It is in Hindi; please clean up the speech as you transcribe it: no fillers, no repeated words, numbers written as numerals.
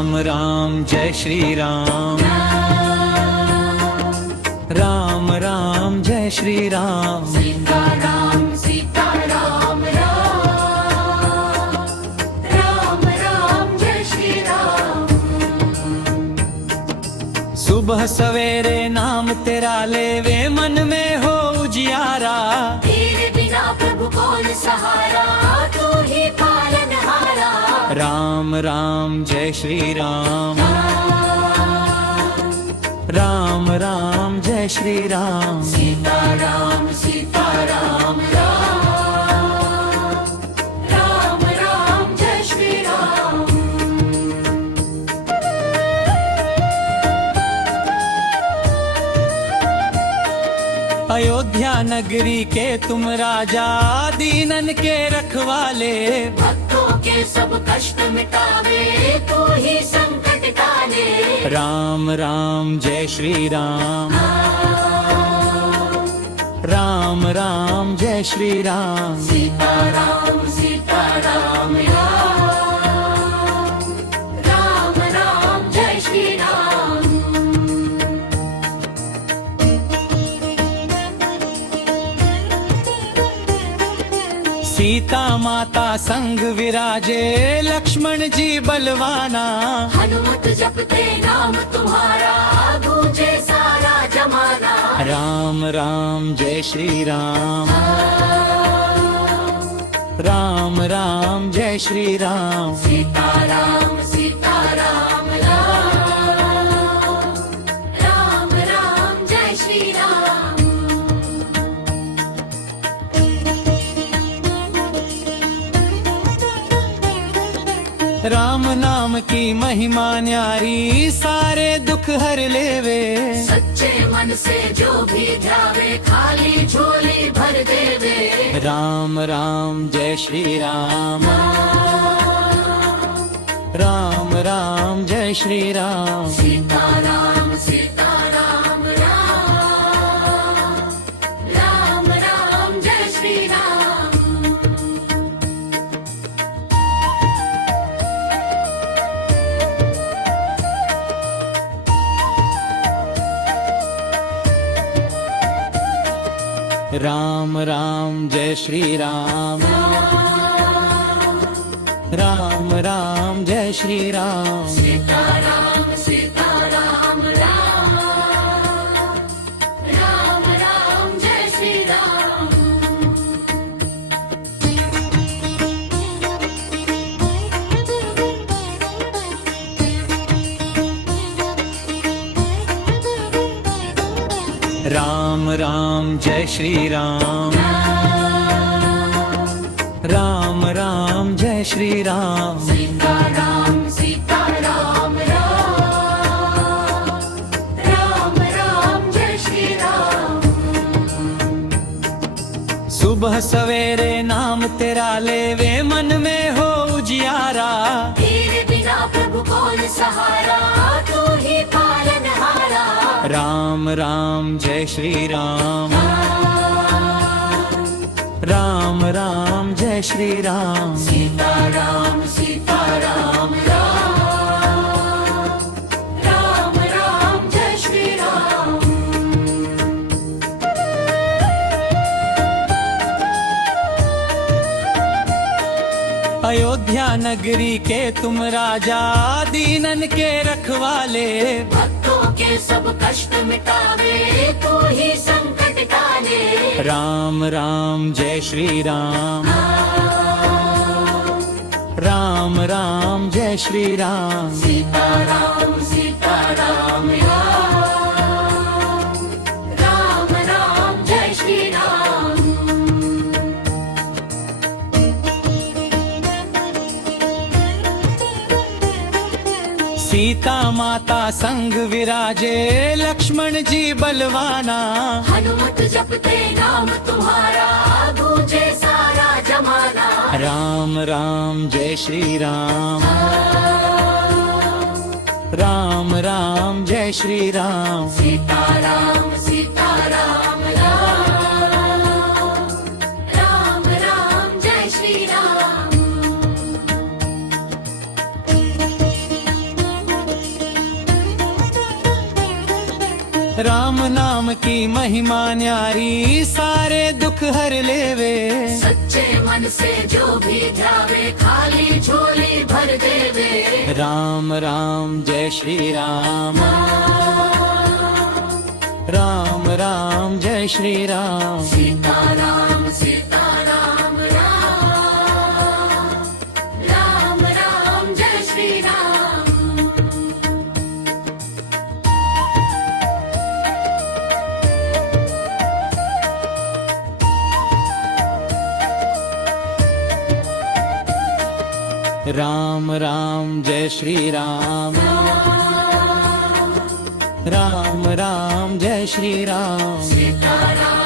राम राम जय श्री राम। राम राम जय श्री राम। सीताराम सीताराम राम राम राम जय श्री राम। सुबह सवेरे नाम तेरा लेवे मन में हो उजियारा। तेरे बिना प्रभु कौन सहारा, तू ही पालनहारा। राम राम जय श्री राम। राम राम जय श्री राम। सीताराम सीताराम राम राम राम जय श्री राम। अयोध्या नगरी के तुम राजा, दीनन के रखवाले। भक्तों के सब कष्ट मिटावे, तू ही संकट टाले। राम राम जय श्री राम। राम राम जय श्री राम। सीताराम सीताराम राम राम जय श्री राम। सीता माता संग विराजे, लक्ष्मण जी बलवाना। हनुमत जपते नाम तुम्हारा, गूंजे सारा जमाना। राम राम जय श्री राम। राम राम जय श्री राम। सीताराम सीताराम राम राम जय श्री राम। राम नाम की महिमा न्यारी, सारे दुख हर लेवे। सच्चे मन से जो भी ध्यावे, खाली झोली भर देवे। राम राम जय श्री राम। राम राम जय श्री राम। सीताराम सीताराम राम राम जय श्री राम। राम राम जय श्री राम। राम राम जय श्री राम। सीताराम सीताराम राम राम जय श्री राम। राम राम जय श्री राम। राम राम जय श्री राम। सीताराम सीताराम राम राम जय श्री राम। सुबह सवेरे नाम तेरा लेवे मन में हो उजियारा। तेरे बिना प्रभु कौन सहारा, तू ही पालनहारा। राम राम जय श्री राम। राम राम जय श्री राम। सीताराम सीताराम राम राम जय श्री राम। अयोध्या नगरी के तुम राजा, दीनन के रखवाले। भक्तों के सब कष्ट मिटावे, तू ही संकट टाले। राम राम जय श्री राम। राम राम जय श्री राम। सीताराम सीताराम राम राम जय श्री राम। सीता माता संग विराजे, लक्ष्मण जी बलवाना। हनुमत जपते नाम तुम्हारा, गूंजे सारा जमाना। राम राम जय श्री राम। राम राम जय श्री राम। सीताराम सीताराम राम राम जय श्री राम। राम नाम की महिमा न्यारी सारे दुख हर लेवे सच्चे मन से जो भी ध्यावे खाली झोली भर देवे राम राम जय श्री राम राम राम जय श्री राम सीताराम सीताराम राम राम राम जय श्री राम राम राम जय श्री राम राम राम जय श्री राम सीताराम